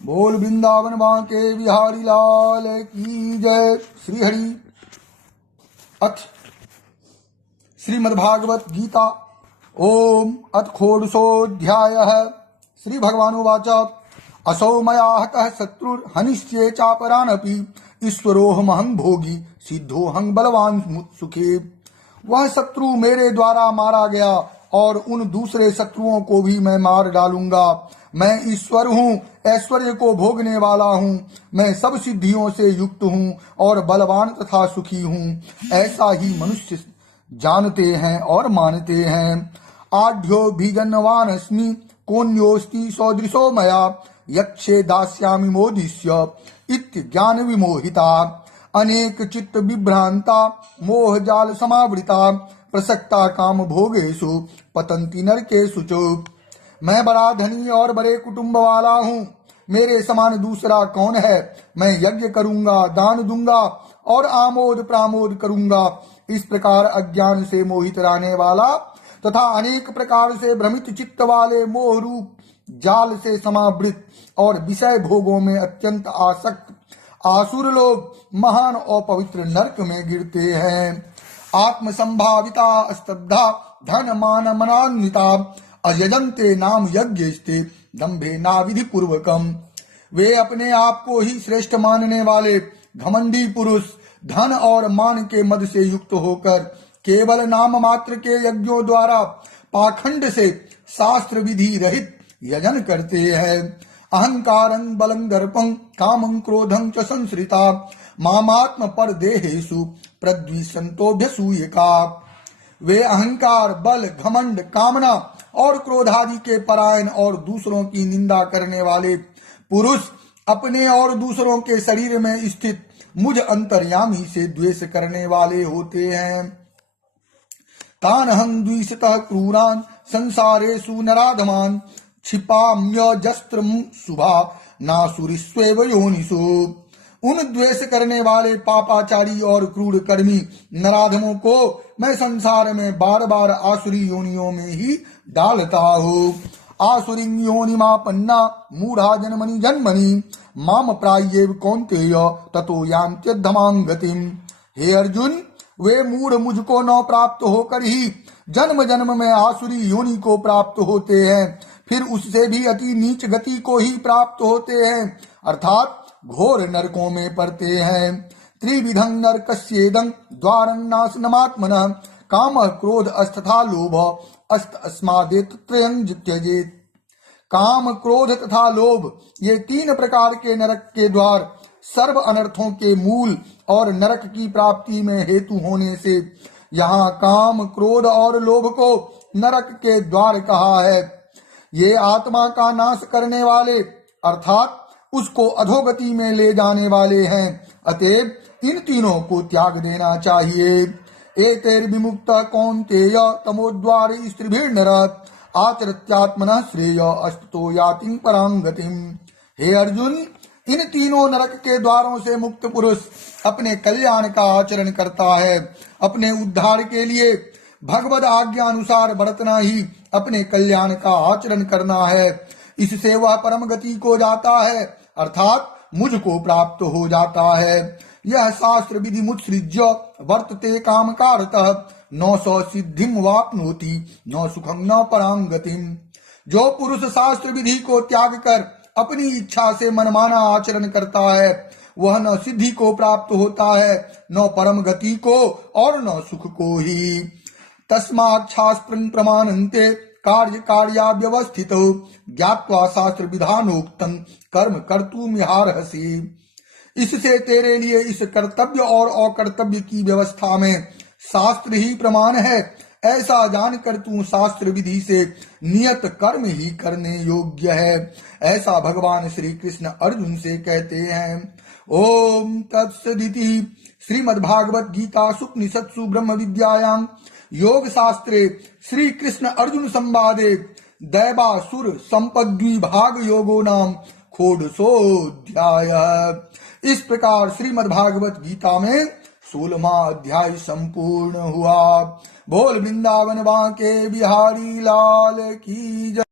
बोल वृंदावन बांके बिहारी लाल की जय। श्री हरि। अथ श्रीमद्भागवत गीता। ओम अथ षोडशोऽध्यायः। श्री भगवानुवाच असौ मया हतः शत्रुर्हनिष्ये चापरानपि ईश्वरोऽहमहं भोगी सिद्धोऽहं बलवान सुखे। वह शत्रु मेरे द्वारा मारा गया और उन दूसरे शत्रुओं को भी मैं मार डालूंगा। मैं ईश्वर हूँ, ऐश्वर्य को भोगने वाला हूँ। मैं सब सिद्धियों से युक्त हूँ और बलवान तथा सुखी हूँ। ऐसा ही मनुष्य जानते हैं और मानते हैं। आढ्यो भिजन्वानस्मि कोन्योस्ति सदृशो मया यक्षे दास्यामि मोदिष्य इत्यज्ञान विमोहिता। अनेक चित्त विभ्रांता मोह जाल समावृता प्रसक्ता काम भोगेषु पतंती नरकेषु च। मैं बड़ा धनी और बड़े कुटुंब वाला हूँ। मेरे समान दूसरा कौन है। मैं यज्ञ करूंगा, दान दूंगा और आमोद प्रामोद करूंगा। इस प्रकार अज्ञान से मोहित रहने वाला तथा अनेक प्रकार से भ्रमित चित्त वाले मोह रूप जाल से समावृत और विषय भोगों में अत्यंत आसक्त आसुर लोग महान और पवित्र नरक में गिरते हैं। आत्म संभाविता स्तब्धा धन मान मनान्विता अयजन्ते नाम यज्ञस्ते दंभे नाविधि पूर्वकम। वे अपने आप को ही श्रेष्ठ मानने वाले घमंडी पुरुष धन और मान के मद से युक्त होकर केवल नाम मात्र के यज्ञों द्वारा पाखंड से शास्त्र विधि रहित यजन करते हैं। अहंकारं बलं दर्पं कामं क्रोधं च संश्रिता मामात्म पर देहेषु प्रद्विषन्तोऽभ्यसूयका। वे अहंकार, बल, घमंड, कामना और क्रोधादि के परायण और दूसरों की निंदा करने वाले पुरुष अपने और दूसरों के शरीर में स्थित मुझ अंतर्यामी से द्वेष करने वाले होते हैं। तानहं द्विषतः क्रूरान संसारेषु नराधमान क्षिपाम्यजस्त्रं शुभा नासुरीष्वेव योनिषु। उन द्वेष करने वाले पापाचारी और क्रूर कर्मी नराधमों को मैं संसार में बार बार आसुरी योनियों में ही डालता हूँ। आसुरी योनिमापन्ना मूढ़ा जन्मनि जन्मनि माम प्रायेव कौन्तेय ततो यान्त्यधमां गतिम। हे अर्जुन, वे मूढ़ मुझको न प्राप्त होकर ही जन्म जन्म में आसुरी योनि को प्राप्त होते हैं, फिर उससे भी अति नीच गति को ही प्राप्त होते हैं, अर्थात घोर नरकों में पड़ते हैं। त्रिविधं नरकस्येदं द्वारं नाशनमात्मनः काम क्रोध अस्तथा लोभ अस्त अस्मादेतत्रयं त्यजेत्। काम, क्रोध तथा लोभ ये तीन प्रकार के नरक के द्वार सर्व अनर्थों के मूल और नरक की प्राप्ति में हेतु होने से यहाँ काम, क्रोध और लोभ को नरक के द्वार कहा है। ये आत्मा का नाश करने वाले अर्थात उसको अधोगति में ले जाने वाले हैं। अतएव इन तीनों को त्याग देना चाहिए। एतैर्विमुक्त कौन्तेय तमोद्वार स्त्रीभिर्नर आचरत्यात्मनः श्रेय अस्ततो याति परां गतिम। हे अर्जुन, इन तीनों नरक के द्वारों से मुक्त पुरुष अपने कल्याण का आचरण करता है। अपने उद्धार के लिए भगवद आज्ञा अनुसार बरतना ही अपने कल्याण का आचरण करना है। इससे वह परम गति को जाता है, अर्थात मुझको प्राप्त हो जाता है। यह शास्त्र विधि मुत्सृज्य वर्तते काम कारतः न स सिद्धिम वाप्नोति न सुखम न परां गतिम। जो पुरुष शास्त्र विधि को त्याग कर अपनी इच्छा से मनमाना आचरण करता है, वह न सिद्धि को प्राप्त होता है, न परम गति को और न सुख को ही। तस्मात् शास्त्रं प्रमाणन्ते कार्य कार्याव्यवस्थित ज्ञात्वा शास्त्र विधानोक्तं कर्म कर्तुमिहार्हसि। इससे तेरे लिए इस कर्तव्य और अकर्तव्य की व्यवस्था में शास्त्र ही प्रमाण है, ऐसा जानकर तू शास्त्र विधि से नियत कर्म ही करने योग्य है। ऐसा भगवान श्री कृष्ण अर्जुन से कहते हैं। ओम तत्सदिति श्रीमद्भागवत गीता उपनिषत्सु ब्रह्म विद्यायां योग शास्त्रे श्री कृष्ण अर्जुन संवादे दैवासुर संपद्विभाग योगो नाम षोडशोऽध्याय। इस प्रकार श्रीमद्भागवत गीता में 16वां अध्याय संपूर्ण हुआ। बोल वृंदावन बांके बिहारी लाल की जय।